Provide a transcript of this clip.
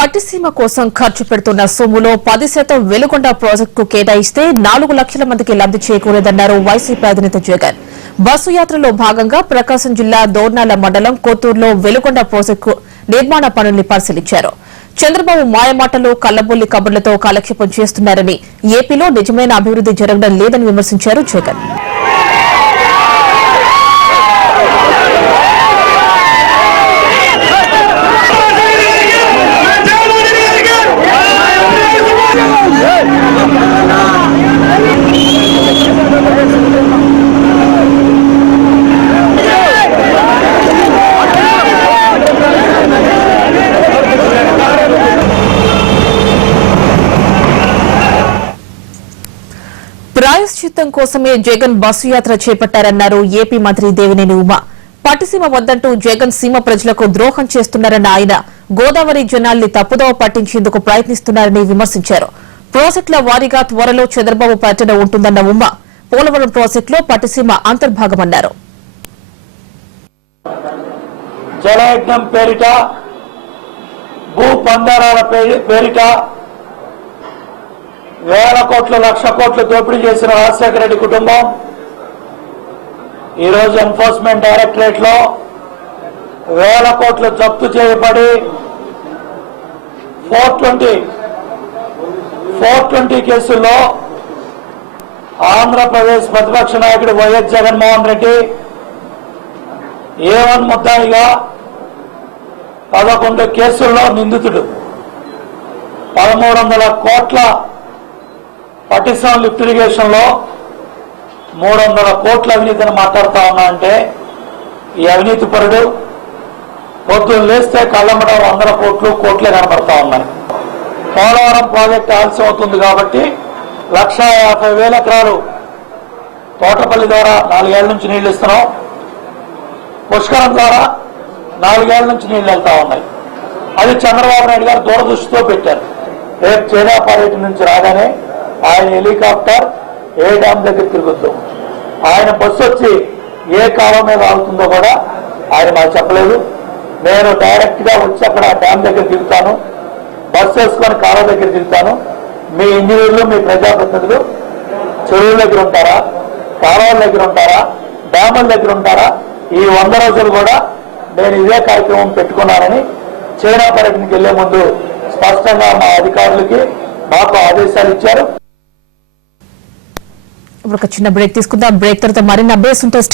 పట్టిసీమ కోసం ఖర్చు పెడుతున్న సొమ్ములో 10% వెలుగొండ ప్రాజెక్టుకు కేటాయిస్తే 4 లక్షల మందికి లబ్ది చేకూరేదన్నారు వైసీపీ అధినేత జగన్. బస్సు యాత్రలో భాగంగా ప్రకాశం జిల్లా దోర్నాల మండలం కొత్తూరులో వెలుగొండ ప్రాజెక్టు నిర్మాణ పనుల్ని పరిశీలించారు. చంద్రబాబు మాయమాటలు కళ్లబొల్లి కబుర్లతో కాలక్షేపం చేస్తున్నారని, ఏపీలో నిజమైన అభివృద్ది జరగడం లేదని విమర్శించారు జగన్. ప్రాయశ్చిత్తం కోసమే జగన్ బస్సు యాత్ర చేపట్టారన్నారు ఏపీ మంత్రి దేవినేని ఉమ. పట్టిసీమ వద్దంటూ జగన్ సీమ ప్రజలకు ద్రోహం చేస్తున్నారన్న ఆయన గోదావరి జనాల్ని తప్పుదోవ పట్టించేందుకు ప్రయత్నిస్తున్నారని విమర్శించారు. ప్రాజెక్టుల వారీగా త్వరలో చంద్రబాబు పర్యటన ఉంటుందన్న ఉమ పోలవరం ప్రాజెక్టులో పట్టిసీమ అంతర్భాగమన్నారు. జలయజ్ఞం పేరిట, భూ పందారాల పేరిట వేల కోట్లు, లక్ష కోట్లు దోపిడీ చేసిన రాజశేఖర రెడ్డి కుటుంబం ఈరోజు ఎన్ఫోర్స్మెంట్ డైరెక్టరేట్ లో వేల కోట్లు జప్తు చేయబడి 420 కేసుల్లో ఆంధ్రప్రదేశ్ ప్రతిపక్ష నాయకుడు వైఎస్ జగన్మోహన్ రెడ్డి A1 ముద్దాయిగా 11 కేసుల్లో నిందితుడు. 1300 కోట్ల పట్టిసీమ లిఫ్ట్ ఇరిగేషన్ లో 300 కోట్ల అవినీతిని మాట్లాడుతా ఉన్నా అంటే ఈ అవినీతి పరుడు పొద్దున్న లేస్తే కళ్ళమ్మడ 100 కోట్లే కనబడతా ఉన్నాయి. పోలవరం ప్రాజెక్టు ఆలస్యం అవుతుంది కాబట్టి 1,50,000 ఎకరాలు తోటపల్లి ద్వారా 4 ఏళ్ల నుంచి నీళ్లు ఇస్తున్నాం. పుష్కరం ద్వారా 4 ఏళ్ల నుంచి నీళ్లు వెళ్తా ఉన్నాయి. అది చంద్రబాబు నాయుడు గారు దూరదృష్టితో పెట్టారు. రేపు చైనా పర్యటన నుంచి రాగానే ఆయన హెలికాప్టర్ ఏ డ్యామ్ దగ్గర తిరుగుద్దు, ఆయన బస్సు వచ్చి ఏ కాలం మీద ఆగుతుందో కూడా ఆయన మాకు చెప్పలేదు. నేను డైరెక్ట్ గా వచ్చి అక్కడ డ్యామ్ దగ్గర దిగుతాను, బస్సు వేసుకొని కాలం దగ్గర దిగుతాను. మీ ఇంజనీర్లు, మీ ప్రజాప్రతినిధులు చెరువుల దగ్గర ఉంటారా, కాలువల దగ్గర ఉంటారా, డ్యాముల దగ్గర ఉంటారా? ఈ 100 రోజులు కూడా నేను ఇదే కార్యక్రమం పెట్టుకున్నానని చైనా పర్యటనకి వెళ్లే ముందు స్పష్టంగా మా అధికారులకి మాకు ఆదేశాలు ఇచ్చారు. ఒక చిన్న బ్రేక్ తీసుకుందాం. బ్రేక్ తర్వాత మరిన్ని అప్డేట్స్ ఉంటాయి.